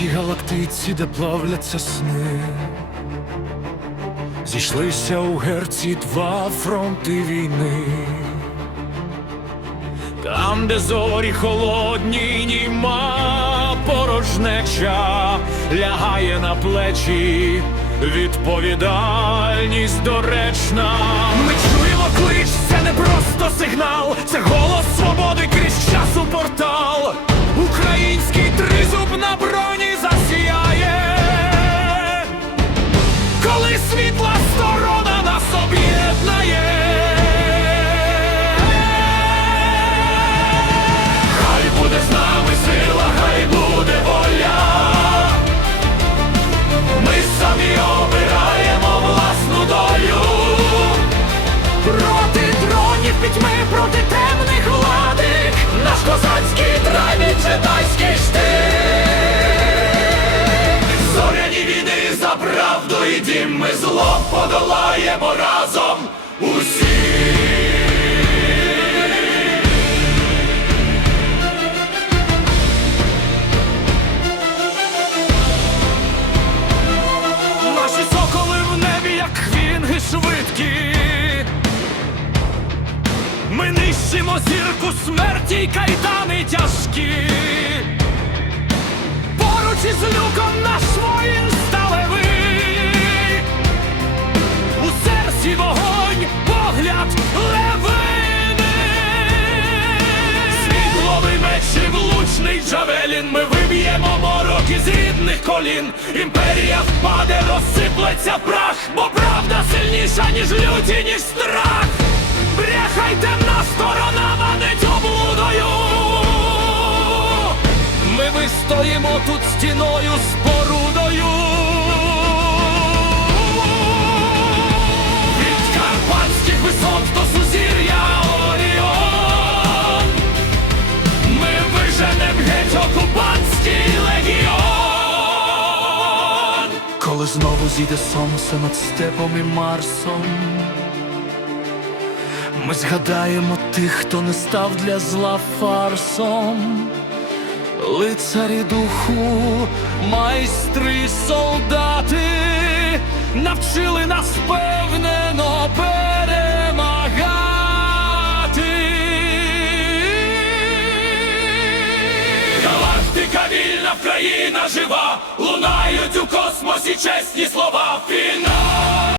далекій галактиці, де плавляться сни. Зійшлися у герці два фронти війни. Там, де зорі холодні, німа порожнеча лягає на плечі, відповідальність доречна. Ми чуємо клич, це не просто сигнал, це голос свободи крізь часу портал. Зло подолаємо разом усі. Наші соколи в небі, як хвінги швидкі. Ми нищимо зірку смерті й кайдани тяжкі. Поруч із люком джавелін. Ми виб'ємо морок із рідних колін. Імперія впаде, розсиплеться прах, бо правда сильніша, ніж люті, ніж страх. Брехай темна сторона манить облудою. Ми вистоїмо тут стіною спорудою. Від карпатських висот до сузір'я знову зійде сонце над степом і Марсом. Ми згадаємо тих, хто не став для зла фарсом. Лицарі духу, майстри, солдати навчили нас впевнено перемагати. Вільна, країна жива, лунають у космосі чесні слова. Фінал!